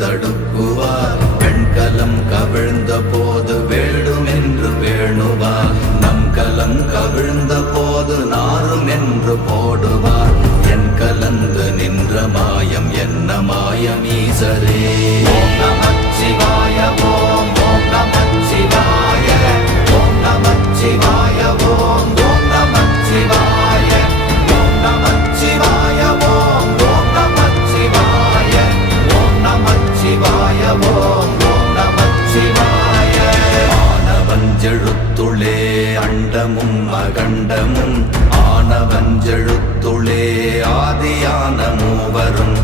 தடுக்குவார். வெண்கலம் கவிழ்ந்த போது வேடுமென்று வேணுவார். நம் கலம் கவிழ்ந்த போது நாரும் என்று போடுவார். என் கலந்து நின்ற மாயம் என்ன மாயம் ஈசரே. ஓம் நமச்சிவாய ஓம் ஓம் நமச்சிவாய ஓம் நமச்சிவாய ஓம் ஓம் நமச்சிவாய ஓம் நமச்சிவாய ஓம் ஓம் நமச்சிவாய ஓம் நமச்சிவாய ஓம் ஓம் நமச்சிவாய. ஆனவஞ்செழுத்துளே அண்டமும் அகண்டமும் ஆனவஞ்செழுத்துளே ஆதியான மூவரும்